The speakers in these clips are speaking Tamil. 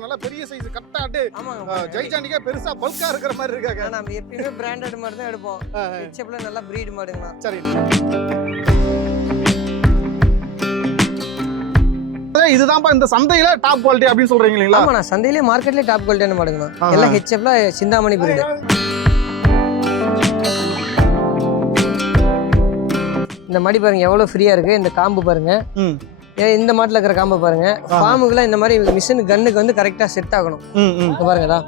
நல்லா பெரிய சைஸ் கட்டாட்டு ஆமாங்க ஜெய்சாண்டிக்கா பெருசா பல்கா இருக்கிற மாதிரி இருக்காங்க. நம்ம எப்பயுமே பிராண்டட் மாதிரி தான் எடுப்போம். ஆ, ஹெச்எப்ல நல்லா பிரீடு மாடுங்கண்ணா சரி. இதுதான்ப்பா இந்த சந்தையில டாப் குவாலிட்டி அப்படின்னு சொல்றீங்க இல்லைங்களா ஆமாண்ணா சந்தையிலே மார்க்கெட்லேயே டாப் குவாலிட்டியான மாடுங்கண்ணா ஆஹா. எல்லாம் ஹெச்எப்ல சிந்தாமணி பிரீடு இந்த மாடி பாருங்க எவ்வளவு ஃப்ரீயா இருக்கு. இந்த காம்பு பாருங்க. இந்த மாட்டில் இருக்கிற காம்பு பாருங்க. ஃபார்முக்குலாம் இந்த மாதிரி மிஷின் கன்னுக்கு வந்து கரெக்டா செட் ஆகணும். பாருங்கடா.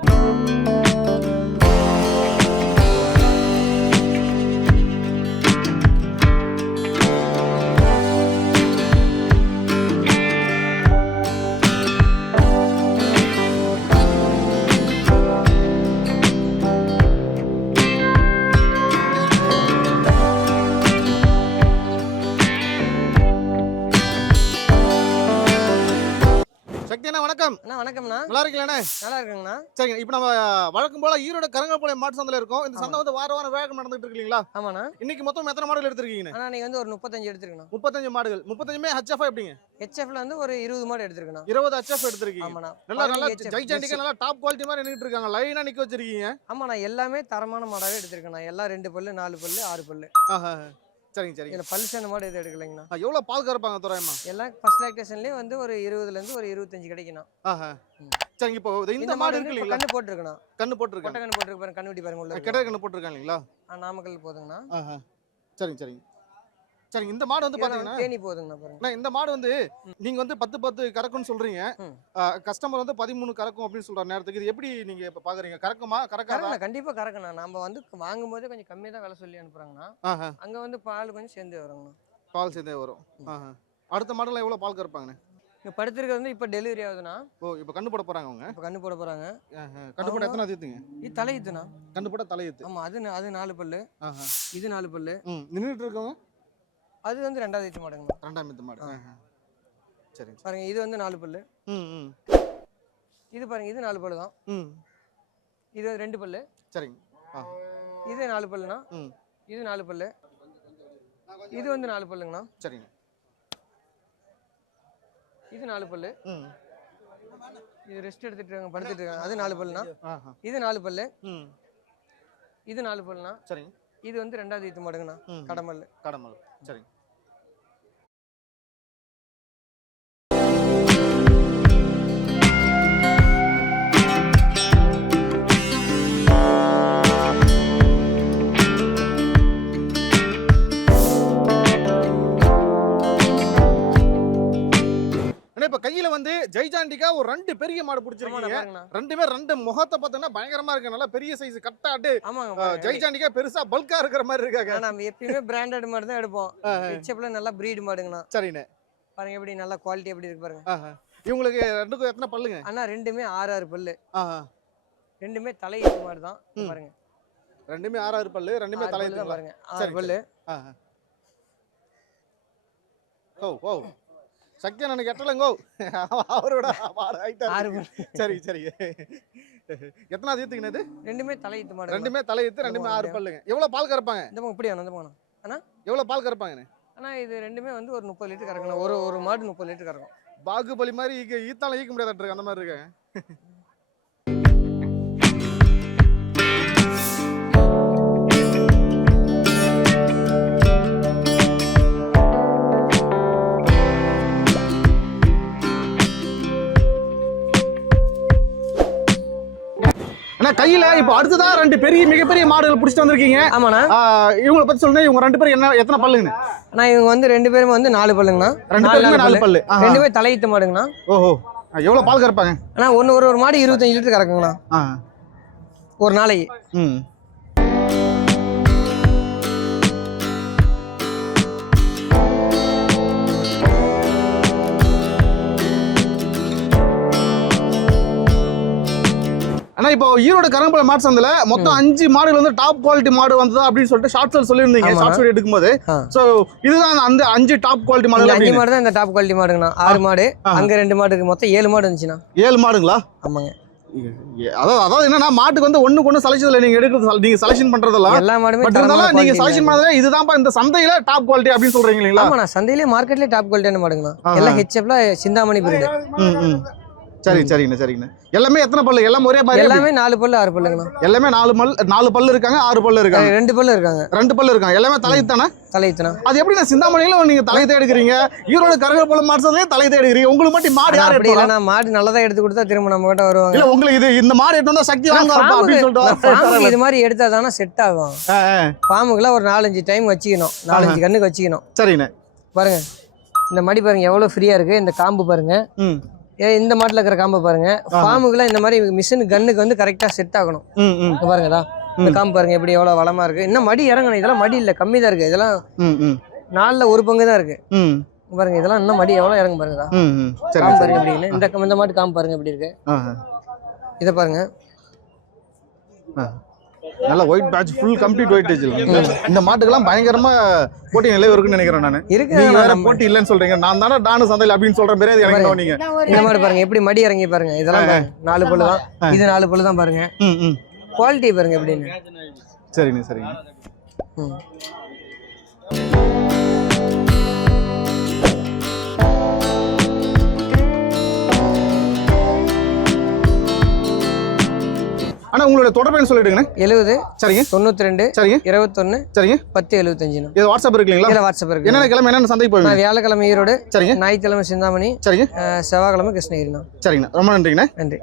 வணக்கம்ண்ணா நல்லா இருக்கீங்களா நல்லா இருக்குங்கண்ணா சரிங்க இப்போ நம்ம வழக்கம் போல ஈரோடு கரங்கப்பாளையம் மாட்டு சந்தையில இருக்கோம். இந்த சந்தை வந்து வார வாரம் வேகம் நடந்துட்டு இருக்கு இல்லைங்களா ஆமாண்ணா. இன்னைக்கு மொத்தம் எத்தனை மாடுகள் எடுத்திருக்கீங்க நீங்க வந்து ஒரு முப்பத்தஞ்சு எடுத்துருக்கணும். முப்பத்தஞ்சு மாடுகள். முப்பத்தஞ்சுமே ஹச்எஃப் எப்படிங்க? ஹெச்எஃப்ல வந்து ஒரு இருபது மாடு எடுத்துருக்கணும். இருபது ஹச்எஃப் எடுத்திருக்கீங்க. ஆமாண்ணா. நல்லா நல்லா ஜெய்சாண்டிக்கா நல்லா டாப் குவாலிட்டி மாதிரி நின்னுட்டு இருக்காங்க. லைனா நிக்க வச்சிருக்கீங்க. ஆமாண்ணா எல்லாமே தரமான மாடாவே எடுத்திருக்கேண்ணா. எல்லாம் ரெண்டு பல்லு நாலு பல்லு ஆறு பல்லு. சரிங்க சரிங்க. இதுல பல் சேர்ந்த மாடு எதுவும் எடுக்கலைங்கண்ணா. ஆ, எவ்வளவு பால் கறப்பாங்க துறையம்மா எல்லாம் ஃபர்ஸ்ட் லாக்டேஷன்லயே வந்து ஒரு இருபதுல இருந்து ஒரு இருபத்தஞ்சு கிடைக்கணும் ஆஹா. சரிங்க இப்போ இந்த மாடு இருக்கு இல்லைங்களா கண்ணு போட்டிருக்கணும் கண்ணு போட்டிருக்காங்க கொட்டை கண்ணு போட்டிருக்கு பாருங்க கண்ணு வெட்டி பாருங்க உள்ள கெட்ட கண்ணு போட்டிருக்காங்க இல்லைங்களா? நாமக்கல் போதுங்கண்ணா. ஆஹா. சரிங்க சரிங்க. சரிங்க இந்த மாடு வந்து பாத்தீங்கன்னா தேனி போதுங்கண்ணா பாருங்க. இந்த மாடு வந்து நீங்க வந்து பத்து பத்து கறக்கும்னு சொல்றீங்க. கஸ்டமர் வந்து பதிமூணு கறக்கும் அப்படின்னு சொல்ற நேரத்துக்கு. இது எப்படி நீங்க இப்ப பாக்குறீங்க? கறக்குமா? கறக்காதா? கண்டிப்பா கறக்கணும் நம்ம வந்து வாங்கும்போதே கொஞ்சம் கம்மியா தான் விலை சொல்லி அனுப்புறாங்கண்ணா. அங்க வந்து பால் கொஞ்சம் சேர்ந்து வருங்கண்ணா. பால் சேர்ந்தே வரும். அடுத்த மாடல எவ்வளவு பால் கறப்பாங்கண்ணே? இங்க படுத்திருக்கிறது வந்து இப்ப டெலிவரி ஆகுதுண்ணா. ஓ இப்போ கண்ணு போட போறாங்க அவங்க? இப்ப கண்ணு போட போறாங்க. கண்ணு போட எத்தனை தீத்துங்க இது தலையுதுண்ணா கண்ணு போட தலையத்து. ஆமா அது அது நாலு பல்லு. இது நாலு பல்லு. ம் நின்றுட்டு இருக்கவங்க அது வந்து ரெண்டாவது ஈத்து மாடுங்கண்ணா ரெண்டாம் இந்த மாடு. சரிங்க சரி. பாருங்க இது வந்து நாலு பல்லு. இது பாருங்க இது நாலு பல்லு தான். ம். இது ரெண்டு பல்லு. சரிங்க. இது நாலு பல்லுண்ணா இது நாலு பல்லு. இது வந்து நாலு பல்லுங்கண்ணா. சரிங்க. இது நாலு பல்லு. ம். இது ரெஸ்ட் எடுத்துட்டு இருக்காங்க படுத்துட்டு இருக்காங்க. அது நாலு பல்லுண்ணா? இது நாலு பல்லு. ம். இது நாலு பல்லுண்ணா? சரிங்க. இது வந்து ரெண்டாவது ஈத்து மாடுங்கண்ணா. ம். கடமல்லு கடமல் சரிங்க வந்து ஜெய்ஜாண்டிக்கா ஒரு ரெண்டு பெரிய மாடு பிடிச்சிருக்கீங்க. ரெண்டுமே ரெண்டு முகத்தை பார்த்தீங்கன்னா பயங்கரமா இருக்கு. நல்லா பெரிய சைஸ் கட்டாட்டு. ஜெய்ஜாண்டிக்கா பெருசா பல்கா இருக்கிற மாதிரி இருக்காங்க. நம்ம எப்பயுமே பிராண்டட் மாடு தான் எடுப்போம் நல்லா பிரீடு மாடுங்கண்ணா. சரிண்ணே. பாருங்க எப்படி நல்லா குவாலிட்டி எப்படி இருக்கு பாருங்க. இவங்களுக்கு ரெண்டுக்கும் எத்தனை பல்லுங்க? அண்ணா ரெண்டுமே ஆறு ஆறு பல்லு. ரெண்டுமே தலையீத்து மாடு தான். பாருங்க. ரெண்டுமே ஆறாறு பல்லு ரெண்டுமே ஆறு பல்லு தான் தலையத்துங்களா பாருங்க. ஆறு பல்லு. ஓ ஓ. சக்தி எனக்கு எட்டலங்கோ அவரோட. ஆறு சரி சரி. எத்தனாவது ஈத்துக்குங்க இது? ரெண்டுமே தலையீத்து மாடு. ரெண்டுமே தலையத்து ரெண்டுமே ஆறு? பல்லுங்க. எவ்வளவு பால் கறப்பாங்க? இந்த இப்படி வேணும் இந்த பக்கம் எவ்வளவு பால் கறப்பாங்க ஆனா இது ரெண்டுமே வந்து ஒரு முப்பது லிட்டர் கறக்கணும் ஒரு ஒரு மாடு முப்பது லிட்டர் கறக்கும். பாகுபலி மாதிரி ஈக்க ஈத்தால ஈக்க முடியாத அந்த மாதிரி இருக்காங்க அண்ணா கையில இப்போ அடுத்ததா ரெண்டு பெரிய மிகப்பெரிய மாடுகள் பிடிச்சிட்டு வந்திருக்கீங்க. ஆமாண்ணா. இவங்களை பத்தி சொல்லுங்க. இவங்க ரெண்டு பேரும் என்ன எத்தனை பல்லுங்க ஆனா இவங்க வந்து ரெண்டு பேரும் வந்து நாலு பல்லுங்கண்ணா. ரெண்டு பேருமே நாலு பல்லு. ஆஹா. ரெண்டுமே தலையீத்து மாடுங்கண்ணா. ஓஹோ. எவ்வளவு பால் கறப்பாங்க? ஆனா ஒன்னு ஒரு ஒரு மாடு இருபத்தஞ்சு லிட்டர் கறக்குங்கண்ணா. ஒரு நாளைக்கு. ம். இப்போ ஈரோடு கரம்பல மாட்டு சந்தையில மொத்தம் அஞ்சு மாடுகள் வந்து டாப் குவாலிட்டி மாடு வந்ததா அப்படின்னு சொல்லிட்டு ஷார்ட் செல் சொல்லியிருந்தீங்க ஆமா. ஷார்ட் வீடியோ எடுக்கும்போது. சோ இதுதான் அந்த அஞ்சு டாப் குவாலிட்டி மாடுகள் அஞ்சு. மாடு தான் இந்த டாப் குவாலிட்டி மாடுங்கண்ணா ஆறு மாடு. அங்க ரெண்டு மாடு இருக்கு மொத்தம் ஏழு மாடு இருந்துச்சுண்ணா ஏழு மாடுங்களா ஆமாங்க அதாவது அதாவது என்னன்னா மாட்டுக்கு வந்து ஒண்ணுக்கு ஒண்ணு செலக்ஷன்ல நீங்க எடுக்கிறது நீங்க செலக்ஷன் பண்றதெல்லாம் எல்லா மாடுமே பட் தரமான இருந்தாலும் நீங்க செலக்ஷன் தான். பண்ணதுல இதுதான்ப்பா இந்த சந்தையில டாப் குவாலிட்டி அப்படின்னு சொல்றீங்க இல்லைங்களா ஆமாண்ணா சந்தையிலே மார்க்கெட்லயே டாப் குவாலிட்டியான மாடுங்கண்ணா. எல்லாம் ஹெச்எப்ல சிந்தாமணி பிரீடு. சரி சரிங்கண்ணா சரிங்கண்ணா. எல்லாமே எத்தனை பல்லு? எல்லாம் ஒரே மாதிரி எல்லாமே நாலு பல்லு ஆறு பல்லுங்கண்ணா. எல்லாமே நாலு மல் நாலு பல்லு இருக்காங்க ஆறு பல்லு இருக்காங்க. ரெண்டு பல்லு இருக்காங்க. ரெண்டு பல்லு இருக்காங்க. எல்லாமே தலைத்தானே தலைத்துனா அது எப்படிண்ணா சிந்தாமணியில நீங்க தலையத்தை எடுக்கிறீங்க ஈரோடு கருங்கல் மாடுறதுலயே தலையத்தை எடுக்கிறீங்க உங்களுக்கு மட்டும் மாடு யார் அப்படி எடுத்து இல்லைன்னா மாடு நல்லதா எடுத்து கொடுத்தா திரும்ப நம்ம கிட்ட வருவாங்க. இல்ல உங்களுக்கு இது இந்த மாடு எடுத்து வந்தா சக்தி வாங்க அப்படின்னு சொல்லிட்டு இது மாதிரி எடுத்தா தானே செட் ஆகும். ஃபார்முக்குலாம் ஒரு நாலஞ்சு டைம் வச்சுக்கணும். நாலஞ்சு கண்ணுக்கு வச்சுக்கணும். சரிண்ணே. பாருங்க இந்த மடி பாருங்க எவ்வளவு ஃப்ரீயா இருக்கு. இந்த காம்பு பாருங்க. இந்த மாட்டுல இருக்கிற காம்பு பாருங்க. ஃபார்முக்குலாம் இந்த மாதிரி மிஷின் கண்ணுக்கு வந்து கரெக்டா செட் ஆகணும். பாருங்கடா. இந்த காம்பு பாருங்க எப்படி எவ்வளவு வளமா இருக்கு. இன்னும் மடி இறங்கணும். இதெல்லாம் மடி இல்ல கம்மி தான் இருக்கு. இதெல்லாம் நாலுல ஒரு பங்கு தான் இருக்கு. பாருங்க இதெல்லாம் இன்னும் மடி பாருங்கடா. ம் ம். சரி காம்பு பாருங்க எப்படி இந்த இந்த மாட்டு காம்பு பாருங்க எப்படி இருக்கு. இதை பாருங்க. நல்ல white patch full complete white இந்த மாட்டுக்கெல்லாம் பயங்கரமா போட்டி நிலைவு இருக்குன்னு நினைக்கிறேன் நான். இருக்கு நீங்க வேற போட்டி இல்லைன்னு சொல்றீங்க. நான் தானே டானு சந்தையில் அப்படின்னு சொல்ற பேரே அது இறங்கினோம் நீங்க. இந்த மாதிரி பாருங்க எப்படி மடி இறங்கி பாருங்க. இதெல்லாம் நாலு பல்லு தான். இது நாலு பல்லு தான் பாருங்க. குவாலிட்டி பாருங்க எப்படின்னு. சரிங்க சரிங்க. ஆனா உங்களோட தொடர்பு சொல்லிடுங்கண்ணே. எழுபது சரிங்க. தொண்ணூத்தி ரெண்டு சரிங்க. இருபத்தொன்னு சரிங்க. பத்து எழுபத்தஞ்சுண்ணா இது வாட்ஸ்அப் இருக்குங்களா? இதில் வாட்ஸ்அப் இருக்கு. என்னென்ன கிழமை என்னென்ன சந்தைக்கு போவீங்க? நான் வியாழக்கிழமை ஈரோடு சரிங்க. ஞாயிற்றுக்கிழமை சிந்தாமணி சரிங்க. செவ்வாய்க்கிழமை கிருஷ்ணகிரிண்ணா. சரிங்கண்ணா. ரொம்ப நன்றிங்கண்ணே. நன்றி.